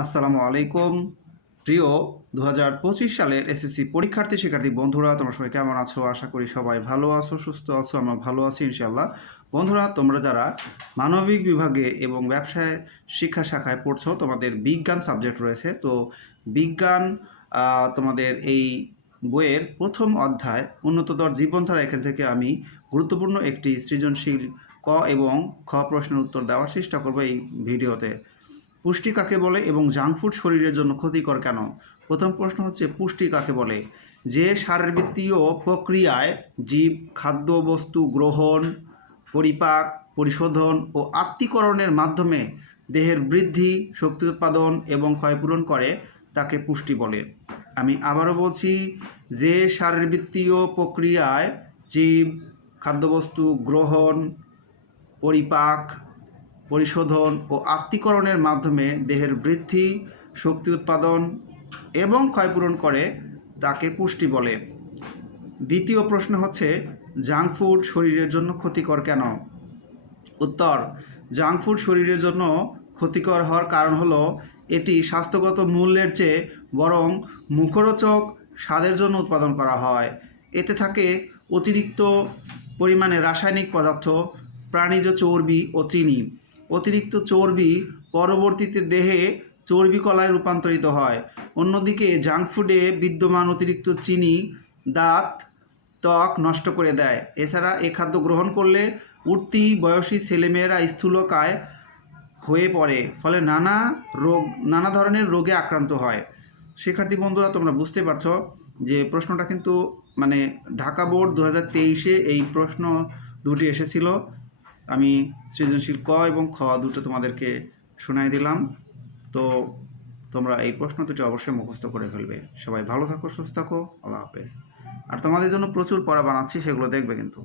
আসসালামু আলাইকুম। প্রিয় ২০২৫ সালের এসএসসি শিক্ষার্থী বন্ধুরা, তোমরা সবাই কেমন আছো? আশা করি সবাই ভালো আছো, সুস্থ আছো। আমরা ভালো আছি ইনশাআল্লাহ। বন্ধুরা, তোমরা যারা মানবিক বিভাগে এবং ব্যবসায় শিক্ষা শাখায় পড়ছো, তোমাদের বিজ্ঞান সাবজেক্ট রয়েছে। তো বিজ্ঞান তোমাদের এই বইয়ের প্রথম অধ্যায় উন্নততর জীবনধারা, এখান থেকে আমি গুরুত্বপূর্ণ একটি সৃজনশীল ক এবং খ প্রশ্নের উত্তর দেওয়ার চেষ্টা করবো এই ভিডিওতে। পুষ্টি কাকে বলে এবং জাঙ্ক ফুড শরীরের জন্য ক্ষতিকর কেন? প্রথম প্রশ্ন হচ্ছে, পুষ্টি কাকে বলে? যে শারীরবৃত্তীয় প্রক্রিয়ায় জীব খাদ্যবস্তু গ্রহণ, পরিপাক, পরিশোধন ও আত্তীকরণের মাধ্যমে দেহের বৃদ্ধি, শক্তি উৎপাদন এবং ক্ষয়পূরণ করে তাকে পুষ্টি বলে। আমি আবারও বলছি, যে শারীরবৃত্তীয় প্রক্রিয়ায় জীব খাদ্যবস্তু গ্রহণ, পরিপাক, পরিশোধন ও আত্তীকরণের মাধ্যমে দেহের বৃদ্ধি, শক্তি উৎপাদন এবং ক্ষয়পূরণ করে তাকে পুষ্টি বলে। দ্বিতীয় প্রশ্ন হচ্ছে, জাঙ্ক ফুড শরীরের জন্য ক্ষতিকর কেন? উত্তর, জাঙ্ক ফুড শরীরের জন্য ক্ষতিকর হওয়ার কারণ হলো এটি স্বাস্থ্যগত মূল্যের চেয়ে বরং মুখরোচক স্বাদের জন্য উৎপাদন করা হয়। এতে থাকে অতিরিক্ত পরিমাণে রাসায়নিক পদার্থ, প্রাণীজ চর্বি ও চিনি। অতিরিক্ত চর্বি পরবর্তীতে দেহে চর্বি কলায় রূপান্তরিত হয়। অন্যদিকে জাঙ্ক ফুডে বিদ্যমান অতিরিক্ত চিনি দাঁত, ত্বক নষ্ট করে দেয়। এছাড়া এ খাদ্য গ্রহণ করলে উঠতি বয়সী ছেলেমেয়েরা স্থূলকায় হয়ে পড়ে, ফলে নানা ধরনের রোগে আক্রান্ত হয়। শিক্ষার্থী বন্ধুরা, তোমরা বুঝতে পারছো যে প্রশ্নটা কিন্তু ঢাকা বোর্ড 2023-এ এই প্রশ্ন দুটি এসেছিল। আমি সৃজনশীল ক এবং খ দুটো তোমাদেরকে শোনাই দিলাম। তো তোমরা এই প্রশ্ন দুটি অবশ্যই মুখস্থ করে ফেলবে। সবাই ভালো থাকো, সুস্থ থাকো। আল্লাহ হাফেজ। আর তোমাদের জন্য প্রচুর পড়া বানাচ্ছি, সেগুলো দেখবে কিন্তু।